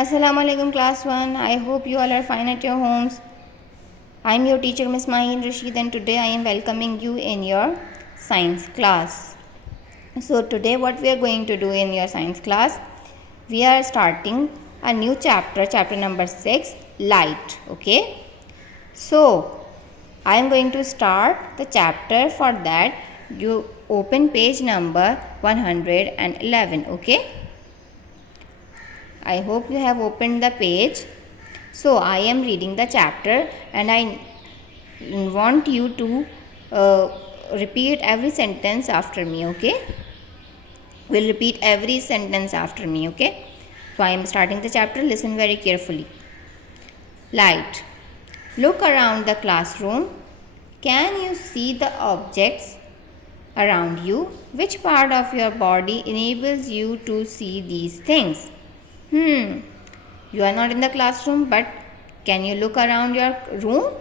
Assalamu alaikum class 1. I hope you all are fine at your homes. I am your teacher Miss Mahin Rashid and today I am welcoming you in your science class. So today what we are going to do in your science class, we are starting a new chapter number 6, light. Okay. So I am going to start the chapter. For that you open page number 111. Okay. I hope you have opened the page. So I am reading the chapter and I want you to repeat every sentence after me. Okay, we'll repeat every sentence after me. Okay, so I am starting the chapter. Listen very carefully. Light. Look around the classroom. Can you see the objects around you? Which part of your body enables you to see these things? You are not in the classroom, but can you look around your room?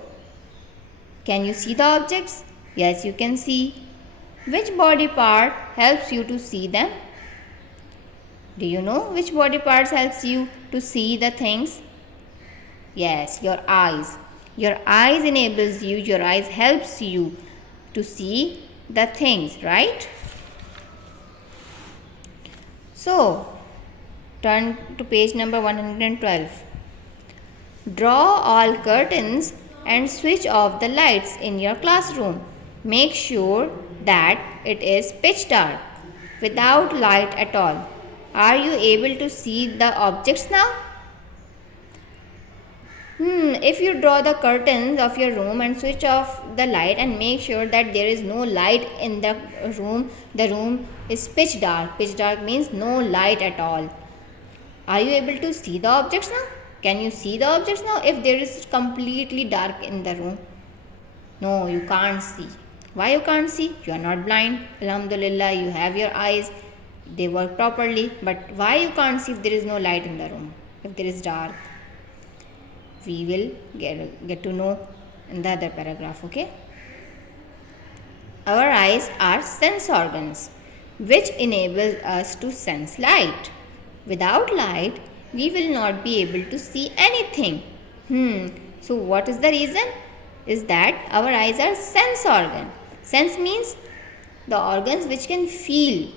Can you see the objects? Yes, you can see. Which body part helps you to see them? Do you know which body parts helps you to see the things? Yes, your eyes. Your eyes enables you, your eyes helps you to see the things, right? So, turn to page number 112. Draw all curtains and switch off the lights in your classroom. Make sure that it is pitch dark, without light at all. Are you able to see the objects now? If you draw the curtains of your room and switch off the light and make sure that there is no light in the room is pitch dark. Pitch dark means no light at all. Are you able to see the objects now? Can you see the objects now if there is completely dark in the room? No, you can't see. Why you can't see? You are not blind. Alhamdulillah, you have your eyes. They work properly. But why you can't see if there is no light in the room? If there is dark? We will get to know in the other paragraph, okay? Our eyes are sense organs which enable us to sense light. Without light, we will not be able to see anything. So what is the reason? Is that our eyes are sense organ. Sense means the organs which can feel.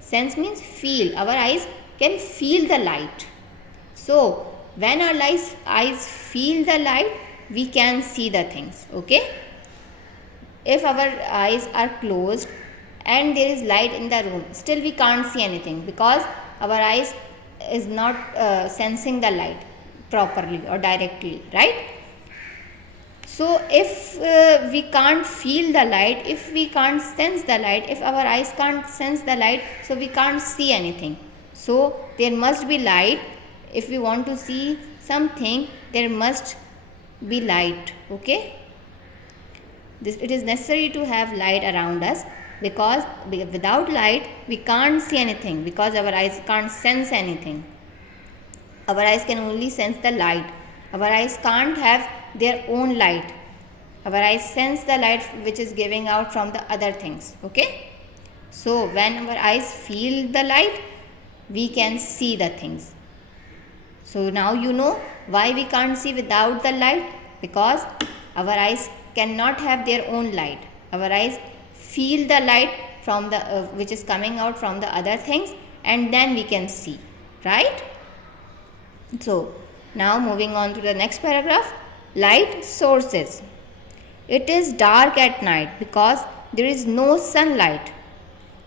Sense means feel. Our eyes can feel the light. So when our eyes feel the light, we can see the things. Okay. If our eyes are closed and there is light in the room, still we can't see anything because our eyes is not sensing the light properly or directly, right? So if we can't feel the light, if we can't sense the light, if our eyes can't sense the light, so we can't see anything. So there must be light. If we want to see something, there must be light. Okay, it is necessary to have light around us, because without light we can't see anything, because our eyes can't sense anything. Our eyes can only sense the light. Our eyes can't have their own light. Our eyes sense the light which is giving out from the other things. Okay, so when our eyes feel the light, we can see the things. So now you know why we can't see without the light, because our eyes cannot have their own light. Our eyes feel the light from the which is coming out from the other things, and then we can see, right? So now moving on to the next paragraph. Light sources. It is dark at night because there is no sunlight.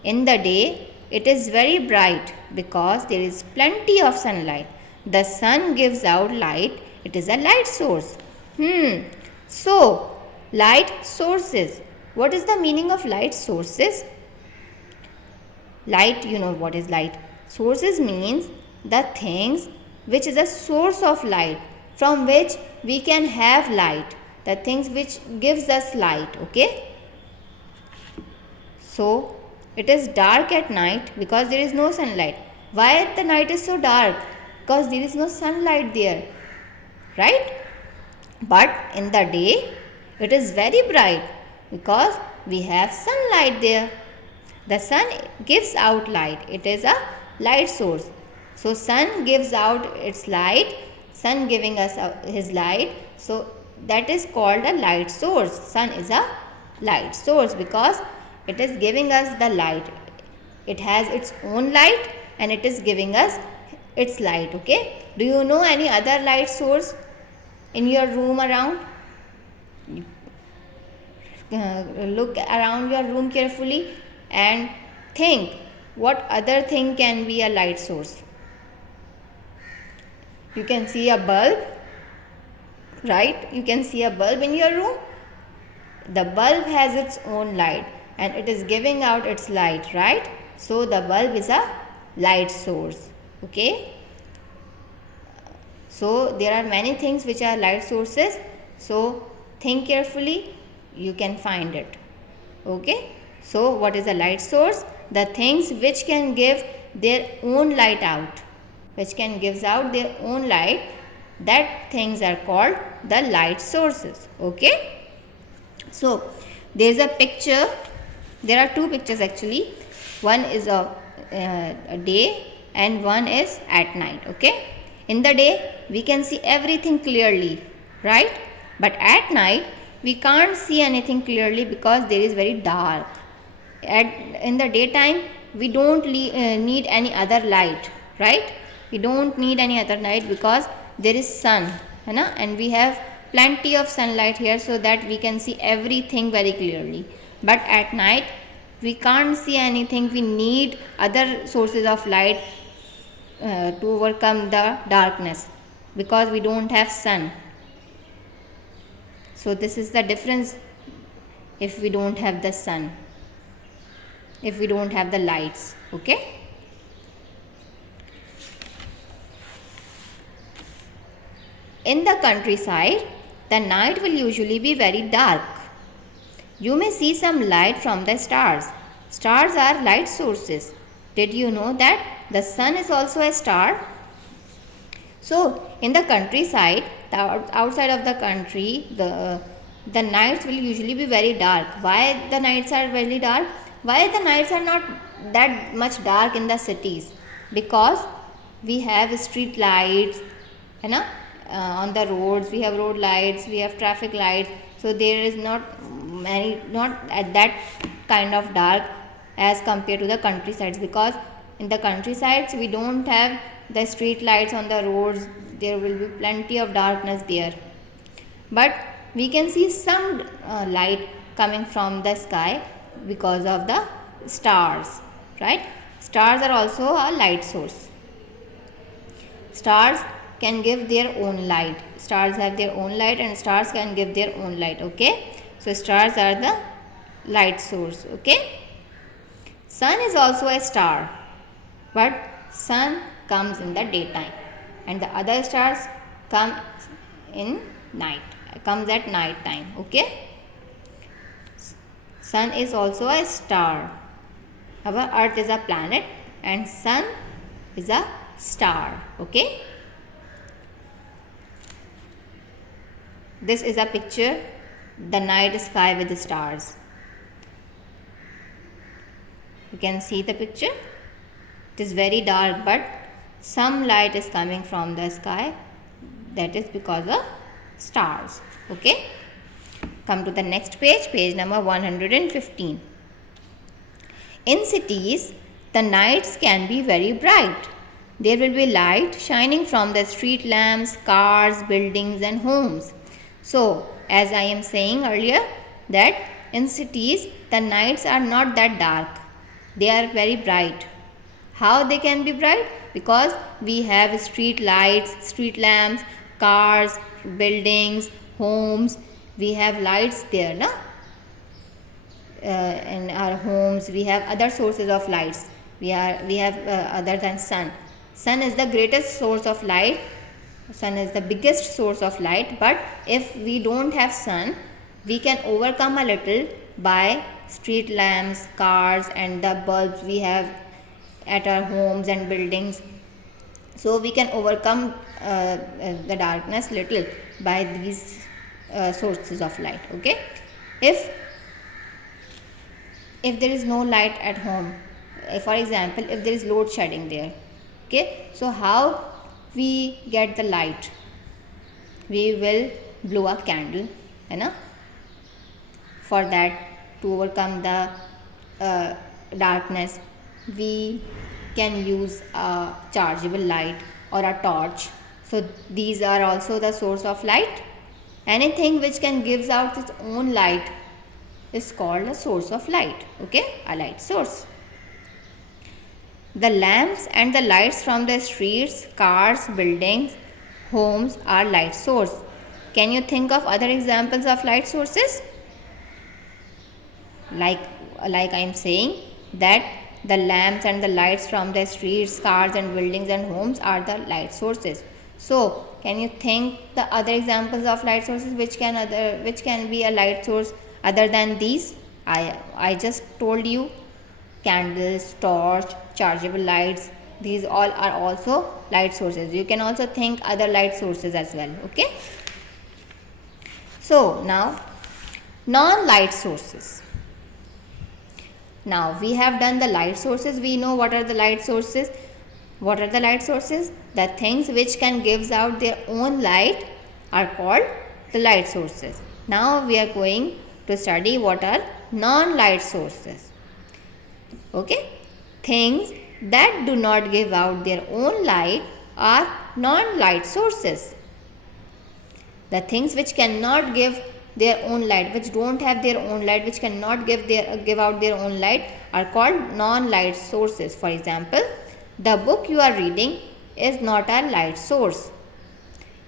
In the day, it is very bright because there is plenty of sunlight. The sun gives out light. It is a light source. So, light sources. What is the meaning of light sources? Light, you know what is light. Sources means the things which is a source of light, from which we can have light. The things which gives us light, okay? So, it is dark at night because there is no sunlight. Why the night is so dark? Because there is no sunlight there, right? But in the day, it is very bright because we have sunlight there. The sun gives out light. It is a light source. So sun gives out its light, sun giving us his light, so that is called a light source. Sun is a light source because it is giving us the light. It has its own light and it is giving us its light. Okay, do you know any other light source in your room around? Look around your room carefully and think what other thing can be a light source. You can see a bulb, right? You can see a bulb in your room. The bulb has its own light and it is giving out its light, right? So the bulb is a light source. Okay, so there are many things which are light sources, so think carefully, you can find it. Okay, so what is a light source? The things which can give their own light out, which can gives out their own light, that things are called the light sources. Okay, so there is a picture, there are two pictures actually, one is a day and one is at night. Okay, in the day we can see everything clearly, right? But at night we can't see anything clearly because there is very dark. In the daytime we don't need any other light, right? We don't need any other light because there is sun, है ना, and we have plenty of sunlight here so that we can see everything very clearly. But at night we can't see anything, we need other sources of light to overcome the darkness because we don't have sun. So this is the difference if we don't have the sun, if we don't have the lights. Okay, in the countryside the night will usually be very dark. You may see some light from the stars. Stars are light sources. Did you know that the sun is also a star? So in the countryside, the outside of the country, the nights will usually be very dark. Why the nights are very dark? Why the nights are not that much dark in the cities? Because we have street lights, है ना, on the roads. We have road lights, we have traffic lights. So there is not at that kind of dark as compared to the countrysides, because in the countrysides we don't have the street lights on the roads. There will be plenty of darkness there, but we can see some light coming from the sky because of the stars, right? Stars are also a light source. Stars can give their own light. Stars have their own light and stars can give their own light. Okay, so stars are the light source. Okay, sun is also a star, but sun comes in the daytime and the other stars come in night, comes at night time. Okay, sun is also a star. Our earth is a planet and sun is a star. Okay, this is a picture, the night sky with the stars. You can see the picture. It is very dark, but some light is coming from the sky. That is because of stars. Okay, come to the next page, page number 115. In cities, the nights can be very bright. There will be light shining from the street lamps, cars, buildings and homes. So, as I am saying earlier, that in cities the nights are not that dark. They are very bright. How they can be bright? Because we have street lights, street lamps, cars, buildings, homes. We have lights there, na? In our homes we have other sources of lights. We have other than sun. Sun is the greatest source of light. Sun is the biggest source of light. But if we don't have sun, we can overcome a little by street lamps, cars and the bulbs we have at our homes and buildings. So we can overcome the darkness little by these sources of light. Okay, if there is no light at home, for example if there is load shedding there, Okay, so how we get the light? We will blow a candle, है ना? For that, to overcome the darkness, we can use a chargeable light or a torch. So these are also the source of light. Anything which can gives out its own light is called a source of light. Okay, a light source. The lamps and the lights from the streets, cars, buildings, homes are light source. Can you think of other examples of light sources? Like I am saying that the lamps and the lights from the streets, cars and buildings and homes are the light sources. So can you think the other examples of light sources which can be a light source other than these? I just told you candles, torch, chargeable lights, these all are also light sources. You can also think other light sources as well. Okay, so now non-light sources. Now we have done the light sources. We know what are the light sources. What are the light sources? The things which can gives out their own light are called the light sources. Now we are going to study what are non-light sources. Okay, things that do not give out their own light are non-light sources. The things which cannot give their own light, which don't have their own light, which cannot give out their own light, are called non-light sources. For example, the book you are reading is not a light source.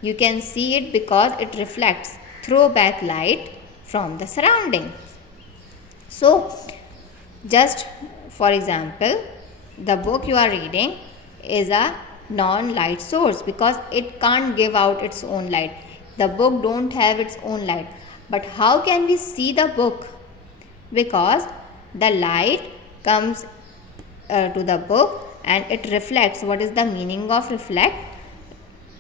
You can see it because it reflects throwback light from the surroundings. So just for example, the book you are reading is a non-light source because it can't give out its own light. The book don't have its own light. But how can we see the book? Because the light comes to the book and it reflects. What is the meaning of reflect?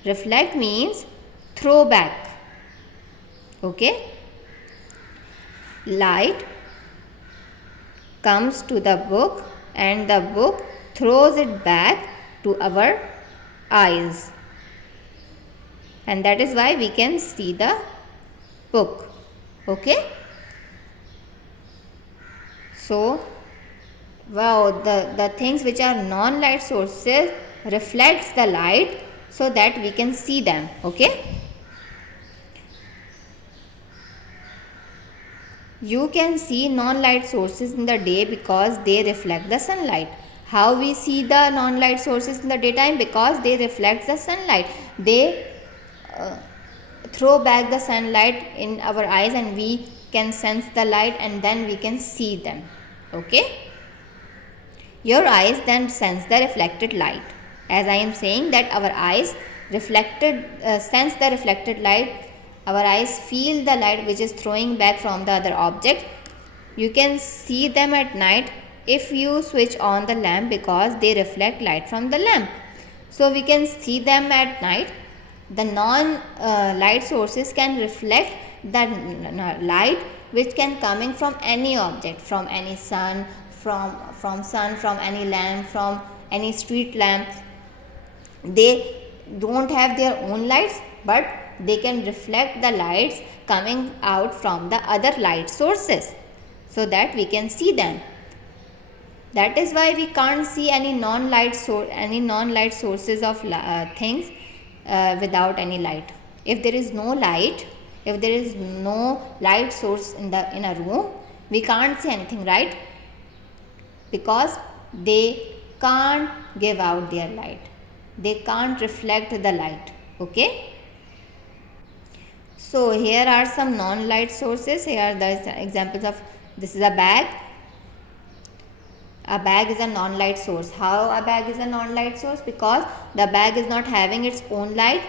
Reflect means throw back. Okay? Light comes to the book and the book throws it back to our eyes. And that is why we can see the book. Okay, so the things which are non-light sources reflects the light so that we can see them. Okay, you can see non-light sources in the day because they reflect the sunlight. How we see the non-light sources in the daytime? Because they reflect the sunlight. They throw back the sunlight in our eyes and we can sense the light and then we can see them. Okay, your eyes then sense the reflected light. As I am saying that our eyes sense the reflected light. Our eyes feel the light which is throwing back from the other object. You can see them at night if you switch on the lamp because they reflect light from the lamp. So we can see them at night. The non-light sources can reflect the light which can coming from any object, from any sun, from any lamp, from any street lamps. They don't have their own lights, but they can reflect the lights coming out from the other light sources so that we can see them. That is why we can't see any non-light sources of things without any light. If there is no light, if there is no light source in a room, we can't see anything, right? Because they can't give out their light. They can't reflect the light. Okay. So here are some non-light sources. Here are the examples of, this is a bag. A bag is a non-light source. How a bag is a non-light source? Because the bag is not having its own light.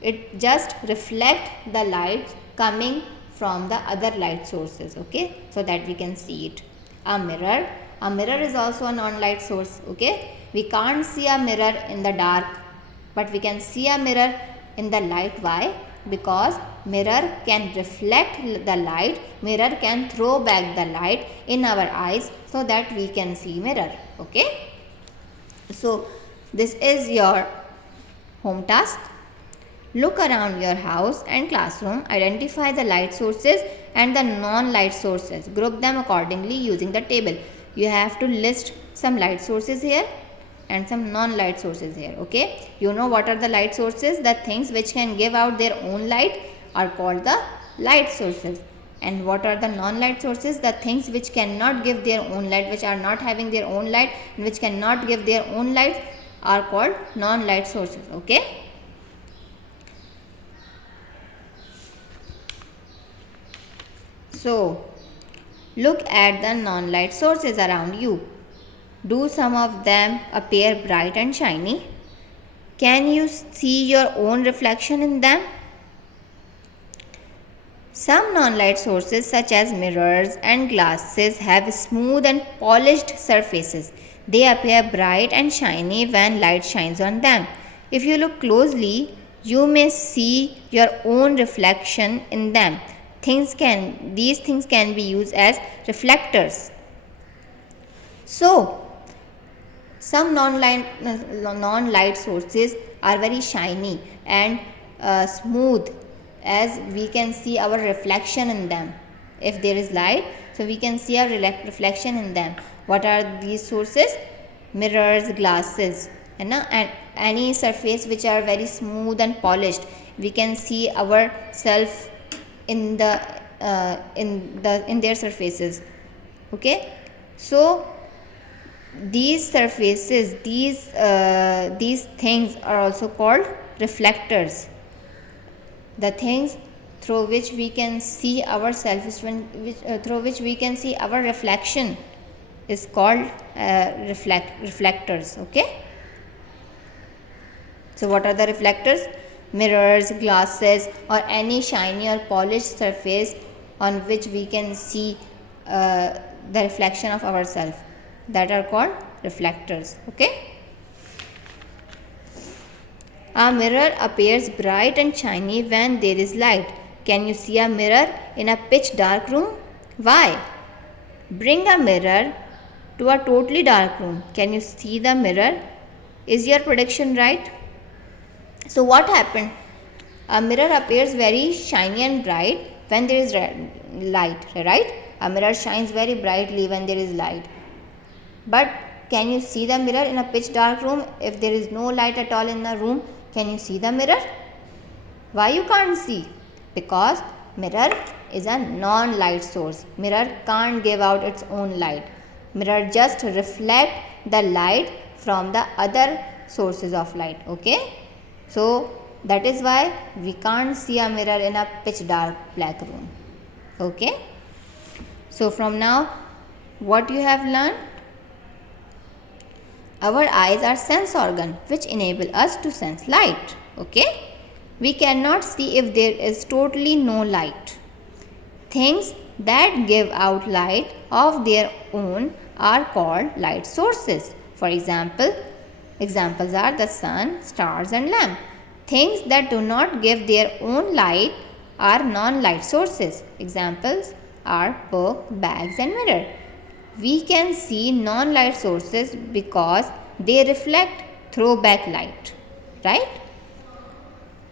It just reflects the light coming from the other light sources. Okay, so that we can see it. A mirror. A mirror is also a non-light source. Okay, we can't see a mirror in the dark, but we can see a mirror in the light. Why? Because mirror can reflect the light, mirror can throw back the light in our eyes so that we can see mirror. Okay, so This is your home task. Look around your house and classroom, identify the light sources and the non-light sources. Group them accordingly using the table. You have to list some light sources here and some non-light sources here. Okay, you know what are the light sources? The things which can give out their own light are called the light sources. And what are the non-light sources? The things which cannot give their own light, which are not having their own light and which cannot give their own light are called non-light sources. Okay. So, look at the non-light sources around you. Do some of them appear bright and shiny? Can you see your own reflection in them? Some non-light sources such as mirrors and glasses have smooth and polished surfaces. They appear bright and shiny when light shines on them. If you look closely, you may see your own reflection in them. These things can be used as reflectors. So, some non-light sources are very shiny and smooth, as we can see our reflection in them. If there is light, so we can see our reflection in them. What are these sources? Mirrors, glasses, and any surface which are very smooth and polished. We can see ourself in their surfaces. Okay, so these surfaces, these things are also called reflectors. The things through which we can see ourselves, through which we can see our reflection, is called reflectors. Okay. So what are the reflectors? Mirrors, glasses, or any shiny or polished surface on which we can see the reflection of ourselves, that are called reflectors. Okay. A mirror appears bright and shiny when there is light. Can you see a mirror in a pitch dark room? Why? Bring a mirror to a totally dark room. Can you see the mirror? Is your prediction right? So what happened? A mirror appears very shiny and bright when there is light, right? A mirror shines very brightly when there is light. But can you see the mirror in a pitch dark room? If there is no light at all in the room, can you see the mirror? Why you can't see? Because mirror is a non-light source. Mirror can't give out its own light. Mirror just reflect the light from the other sources of light. Okay. So that is why we can't see a mirror in a pitch dark black room. Okay. So from now, what you have learned? Our eyes are sense organ which enable us to sense light. Okay. We cannot see if there is totally no light. Things that give out light of their own are called light sources. For example, examples are the sun, stars and lamp. Things that do not give their own light are non-light sources. Examples are book, bags and mirror. We can see non-light sources because they reflect throwback light, right?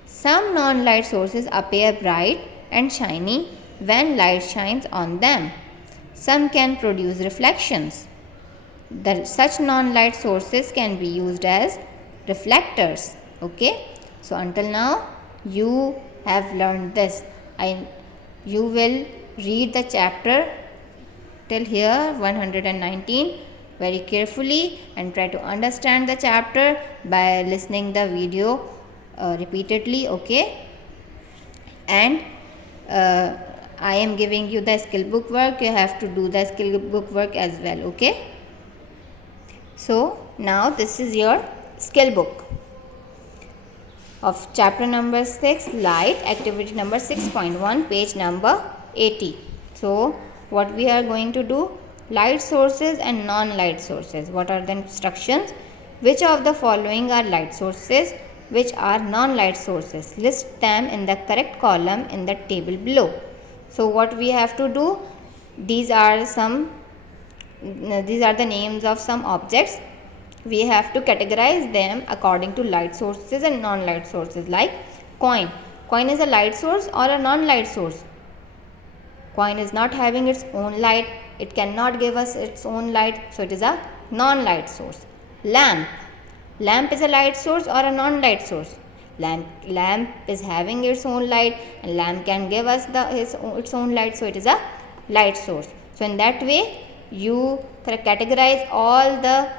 Some non-light sources appear bright and shiny when light shines on them. Some can produce reflections. Such non-light sources can be used as reflectors. Okay. So until now you have learned this. You will read the chapter till here 119 very carefully and try to understand the chapter by listening the video repeatedly. Okay. And I am giving you the skill book work. You have to do the skill book work as well. Okay. So now this is your skill book of chapter number 6, light, activity number 6.1, page number 80. So what we are going to do? Light sources and non-light sources. What are the instructions? Which of the following are light sources? Which are non-light sources? List them in the correct column in the table below. So what we have to do? These are the names of some objects. we have to categorize them according to light sources and non-light sources. Like coin. Coin is a light source or a non-light source? Coin is not having its own light. It cannot give us its own light. So it is a non-light source. Lamp. Lamp is a light source or a non-light source? Lamp is having its own light, and lamp can give us its own light. So it is a light source. So in that way you categorize all the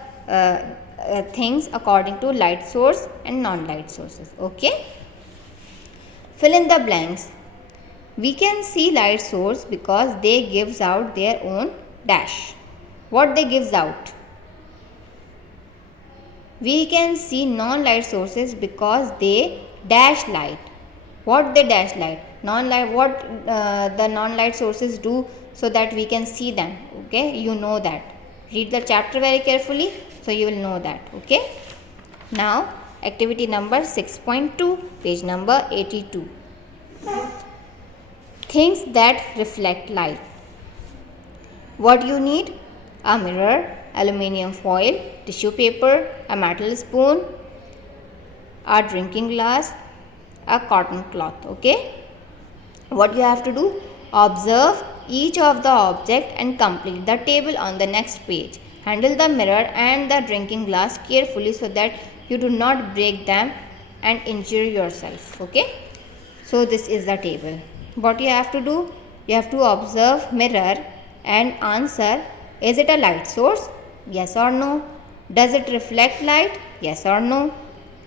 things according to light source and non-light sources. Okay. Fill in the blanks. We can see light source because they gives out their own dash. What they gives out? We can see non-light sources because they dash light. What they dash light? Non-light. What the non-light sources do so that we can see them? Okay, you know that. Read the chapter very carefully so you will know that. Okay. Now activity number 6.2, page number 82. Things that reflect light. What you need? A mirror, aluminium foil, tissue paper, a metal spoon, a drinking glass, a cotton cloth. Okay. What you have to do? Observe each of the object and complete the table on the next page. Handle the mirror and the drinking glass carefully so that you do not break them and injure yourself. Okay. So this is the table. What you have to do? You have to observe mirror and answer, is it a light source? Yes or no? Does it reflect light? Yes or no?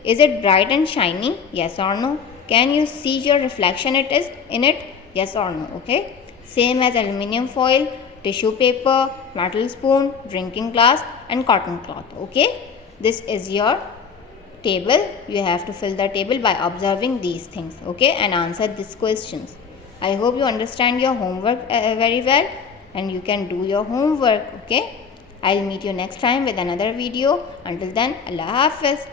Is it bright and shiny? Yes or no? Can you see your reflection in it? Yes or no? Okay. Same as aluminium foil, tissue paper, metal spoon, drinking glass and cotton cloth. Okay. This is your table. You have to fill the table by observing these things. Okay. And answer these questions. I hope you understand your homework very well and you can do your homework. Okay. I'll meet you next time with another video. Until then, Allah Hafiz.